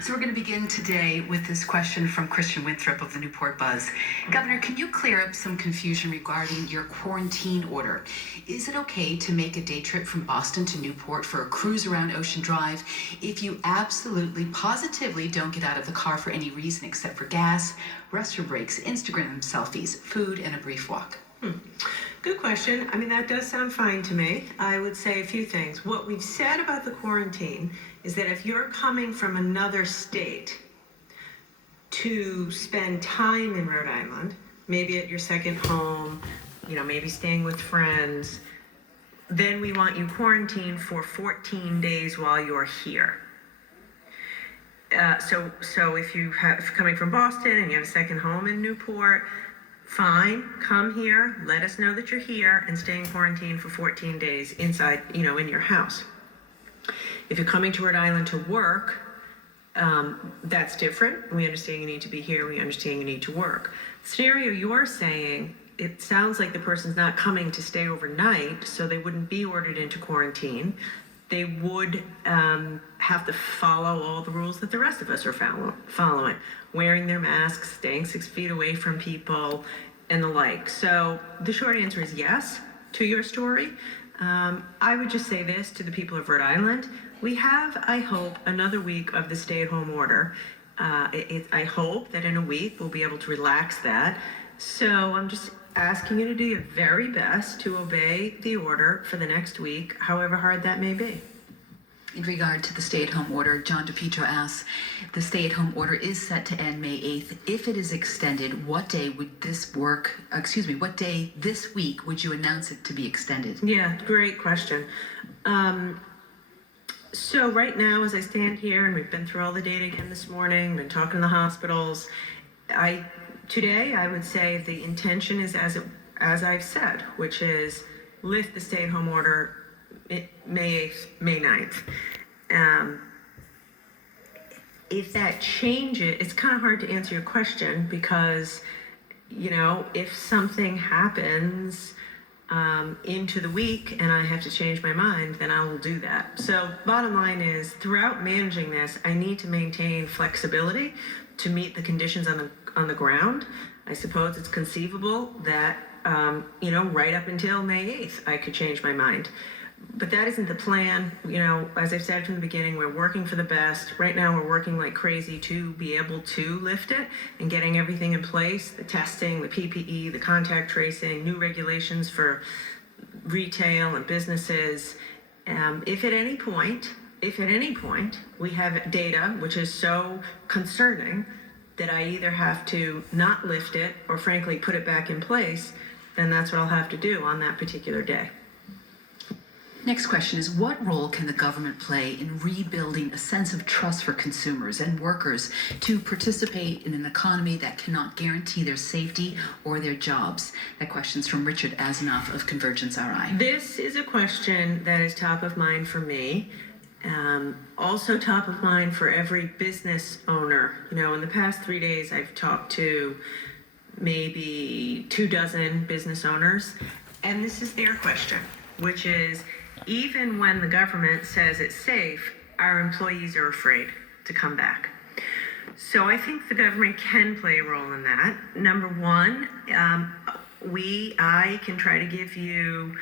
So we're going to begin today with this question from Christian Winthrop of the Newport Buzz. Governor, can you clear up some confusion regarding your quarantine order? Is it okay to make a day trip from Boston to Newport for a cruise around Ocean Drive if you absolutely, positively don't get out of the car for any reason except for gas, restroom breaks, Instagram selfies, food, and a brief walk? Good question. I mean, that does sound fine to me. I would say a few things. What we've said about the quarantine is that if you're coming from another state to spend time in Rhode Island, maybe at your second home, maybe staying with friends, then we want you quarantined for 14 days while you're here. So if you're coming from Boston and you have a second home in Newport, fine, come here, let us know that you're here, and stay in quarantine for 14 days inside, in your house. If you're coming to Rhode Island to work, that's different. We understand you need to be here. We understand you need to work. The scenario you're saying, it sounds like the person's not coming to stay overnight, so they wouldn't be ordered into quarantine. They would have to follow all the rules that the rest of us are following, wearing their masks, staying 6 feet away from people, and the like. So the short answer is yes to your story. I would just say this to the people of Rhode Island. We have, I hope, another week of the stay-at-home order. I hope that in a week we'll be able to relax that. So I'm just asking you to do your very best to obey the order for the next week, however hard that may be. In regard to the stay-at-home order, John DePietro asks, the stay-at-home order is set to end May 8th. If it is extended, what day this week would you announce it to be extended? Yeah, great question. So right now, as I stand here, and we've been through all the data again this morning, been talking to the hospitals, today I would say the intention is as I've said, which is lift the stay-at-home order May 8th, May 9th. If that changes, it's kind of hard to answer your question because, if something happens into the week and I have to change my mind, then I will do that. So bottom line is, throughout managing this, I need to maintain flexibility to meet the conditions on the ground. I suppose it's conceivable that, right up until May 8th, I could change my mind. But that isn't the plan. As I've said from the beginning, we're working for the best. Right now, we're working like crazy to be able to lift it and getting everything in place, the testing, the PPE, the contact tracing, new regulations for retail and businesses. If at any point we have data which is so concerning that I either have to not lift it or frankly put it back in place, then that's what I'll have to do on that particular day. Next question is, what role can the government play in rebuilding a sense of trust for consumers and workers to participate in an economy that cannot guarantee their safety or their jobs? That question's from Richard Asanoff of Convergence RI. This is a question that is top of mind for me. Also top of mind for every business owner. In the past 3 days, I've talked to maybe 24 business owners, and this is their question, which is, even when the government says it's safe, our employees are afraid to come back. So I think the government can play a role in that. Number one, I can try to give you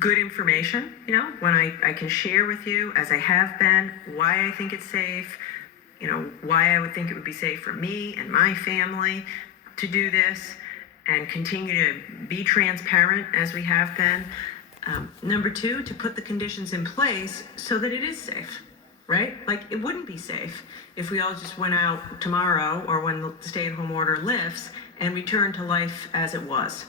good information, when I can share with you, as I have been, why I think it's safe, why I would think it would be safe for me and my family to do this, and continue to be transparent as we have been. Number two, to put the conditions in place so that it is safe, right? Like, it wouldn't be safe if we all just went out tomorrow or when the stay-at-home order lifts and returned to life as it was.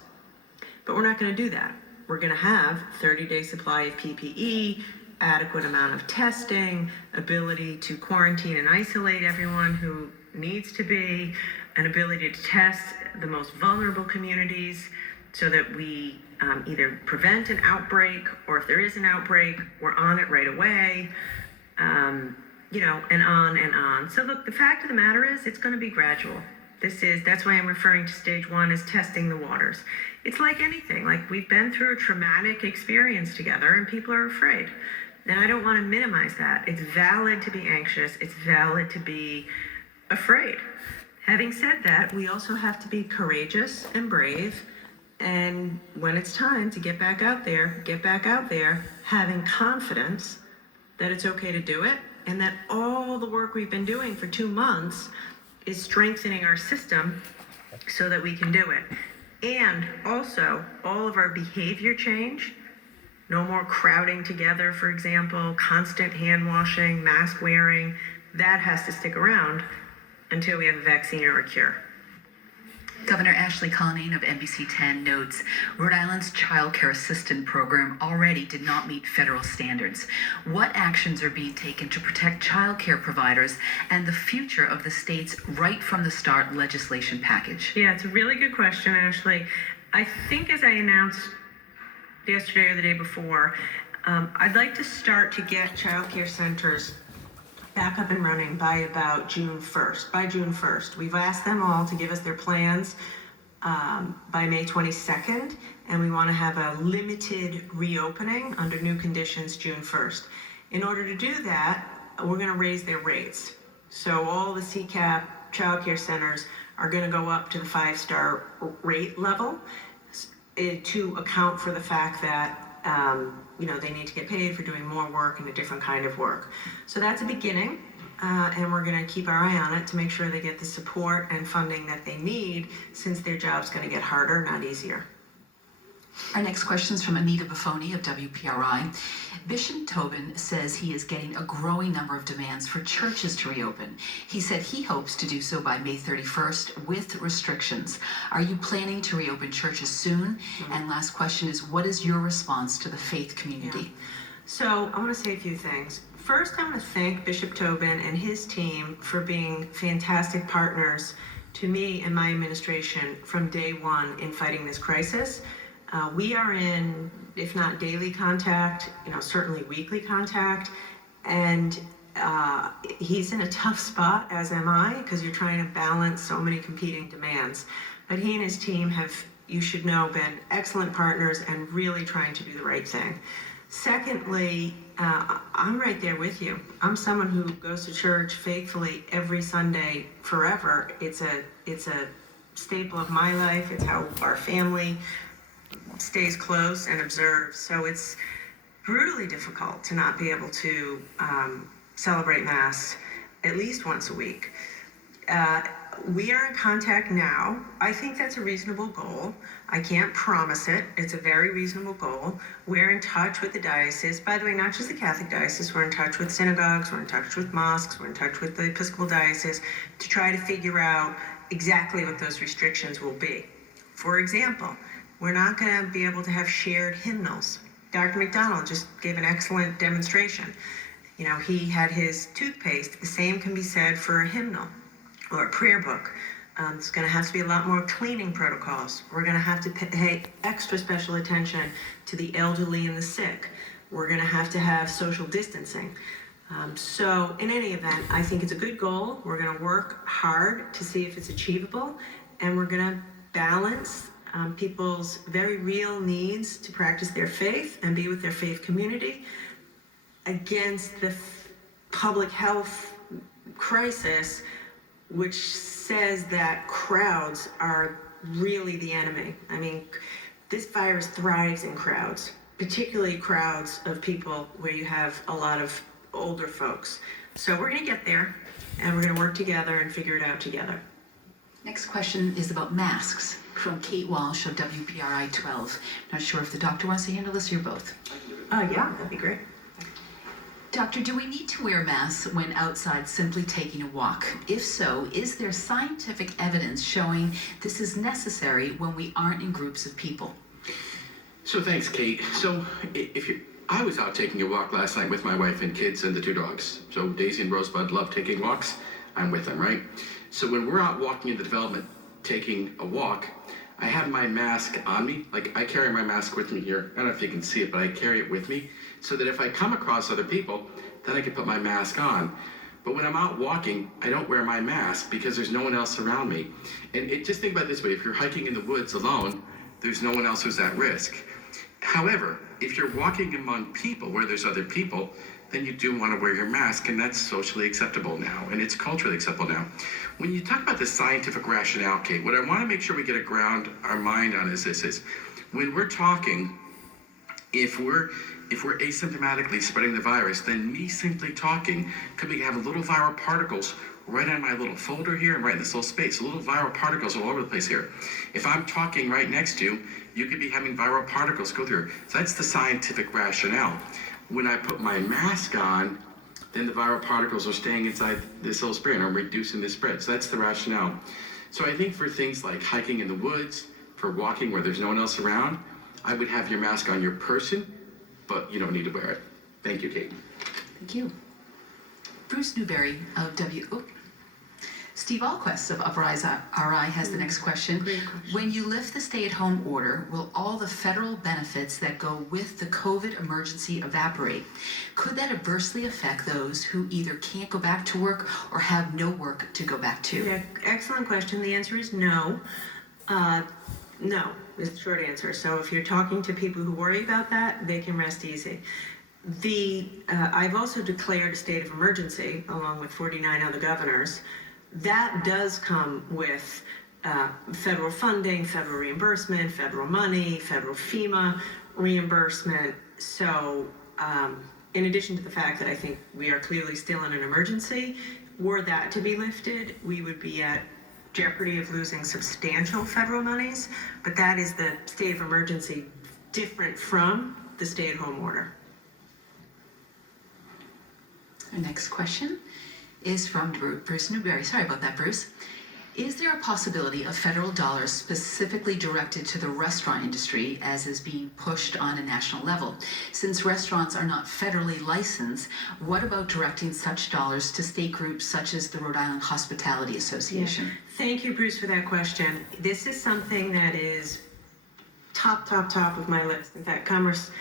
But we're not going to do that. We're going to have 30-day supply of PPE, adequate amount of testing, ability to quarantine and isolate everyone who needs to be, an ability to test the most vulnerable communities so that we either prevent an outbreak, or if there is an outbreak, we're on it right away, and on and on. So look, the fact of the matter is, it's going to be gradual. That's why I'm referring to stage one as testing the waters. It's like anything, like we've been through a traumatic experience together and people are afraid. And I don't want to minimize that. It's valid to be anxious. It's valid to be afraid. Having said that, we also have to be courageous and brave. And when it's time to get back out there, having confidence that it's okay to do it and that all the work we've been doing for 2 months is strengthening our system so that we can do it. And also, all of our behavior change, no more crowding together, for example, constant hand washing, mask wearing, that has to stick around until we have a vaccine or a cure. Governor Ashley Cullinane of NBC 10 notes Rhode Island's Child Care Assistant Program already did not meet federal standards. What actions are being taken to protect child care providers and the future of the state's right from the start legislation package? Yeah, it's a really good question, Ashley. I think as I announced yesterday or the day before, I'd like to start to get child care centers back up and running by about June 1st. By June 1st, we've asked them all to give us their plans by May 22nd, and we want to have a limited reopening under new conditions June 1st. In order to do that, we're going to raise their rates. So all the CCAP child care centers are going to go up to the 5-star rate level to account for the fact that they need to get paid for doing more work and a different kind of work. So that's a beginning, and we're going to keep our eye on it to make sure they get the support and funding that they need, since their job's going to get harder, not easier. Our next question is from Anita Buffoni of WPRI. Bishop Tobin says he is getting a growing number of demands for churches to reopen. He said he hopes to do so by May 31st with restrictions. Are you planning to reopen churches soon? Mm-hmm. And last question is, what is your response to the faith community? Yeah. So I want to say a few things. First, I want to thank Bishop Tobin and his team for being fantastic partners to me and my administration from day one in fighting this crisis. We are in, if not daily contact, certainly weekly contact, and he's in a tough spot, as am I, because you're trying to balance so many competing demands. But he and his team have, you should know, been excellent partners and really trying to do the right thing. Secondly, I'm right there with you. I'm someone who goes to church faithfully every Sunday forever. It's a staple of my life. It's how our family stays close and observes. So it's brutally difficult to not be able to celebrate Mass at least once a week. We are in contact now. I think that's a reasonable goal. I can't promise it. It's a very reasonable goal. We're in touch with the diocese. By the way, not just the Catholic diocese. We're in touch with synagogues. We're in touch with mosques. We're in touch with the Episcopal diocese to try to figure out exactly what those restrictions will be. For example, we're not going to be able to have shared hymnals. Dr. McDonald just gave an excellent demonstration. He had his toothpaste. The same can be said for a hymnal or a prayer book. It's going to have to be a lot more cleaning protocols. We're going to have to pay extra special attention to the elderly and the sick. We're going to have social distancing. So in any event, I think it's a good goal. We're going to work hard to see if it's achievable, and we're going to balance people's very real needs to practice their faith and be with their faith community against the public health crisis, which says that crowds are really the enemy. I mean, this virus thrives in crowds, particularly crowds of people where you have a lot of older folks. So we're going to get there, and we're going to work together and figure it out together. Next question is about masks from Kate Walsh of WPRI 12. Not sure if the doctor wants to handle this or both. Yeah, that'd be great. Doctor, do we need to wear masks when outside simply taking a walk? If so, is there scientific evidence showing this is necessary when we aren't in groups of people? So thanks, Kate. So I was out taking a walk last night with my wife and kids and the 2 dogs. So Daisy and Rosebud love taking walks. I'm with them, right? So when we're out walking in the development, taking a walk, I have my mask on me. Like, I carry my mask with me here. I don't know if you can see it, but I carry it with me so that if I come across other people, then I can put my mask on. But when I'm out walking, I don't wear my mask because there's no one else around me. And just think about it this way. If you're hiking in the woods alone, there's no one else who's at risk. However, if you're walking among people where there's other people, then you do want to wear your mask, and that's socially acceptable now, and it's culturally acceptable now. When you talk about the scientific rationale, Kate, what I want to make sure we get a ground our mind on is this: is when we're talking, if we're asymptomatically spreading the virus, then me simply talking could be have little viral particles right on my little folder here and right in this little space, little viral particles all over the place here. If I'm talking right next to you, you could be having viral particles go through. So that's the scientific rationale. When I put my mask on, then the viral particles are staying inside this little spray and I'm reducing the spread. So that's the rationale. So I think for things like hiking in the woods, for walking where there's no one else around, I would have your mask on your person, but you don't need to wear it. Thank you, Kate. Thank you. Bruce Newberry of Steve Alquist of Uprise RI has the next question. Great question. When you lift the stay-at-home order, will all the federal benefits that go with the COVID emergency evaporate? Could that adversely affect those who either can't go back to work or have no work to go back to? Yeah, excellent question. The answer is no. No is the short answer. So if you're talking to people who worry about that, they can rest easy. I've also declared a state of emergency along with 49 other governors. That does come with federal funding, federal reimbursement, federal money, federal FEMA reimbursement. So in addition to the fact that I think we are clearly still in an emergency, were that to be lifted, we would be at jeopardy of losing substantial federal monies, but that is the state of emergency different from the stay-at-home order. Our next question is from Bruce Newberry. Sorry about that, Bruce. Is there a possibility of federal dollars specifically directed to the restaurant industry as is being pushed on a national level? Since restaurants are not federally licensed, what about directing such dollars to state groups such as the Rhode Island Hospitality Association? Thank you, Bruce, for that question. This is something that is top of my list. In fact, Commerce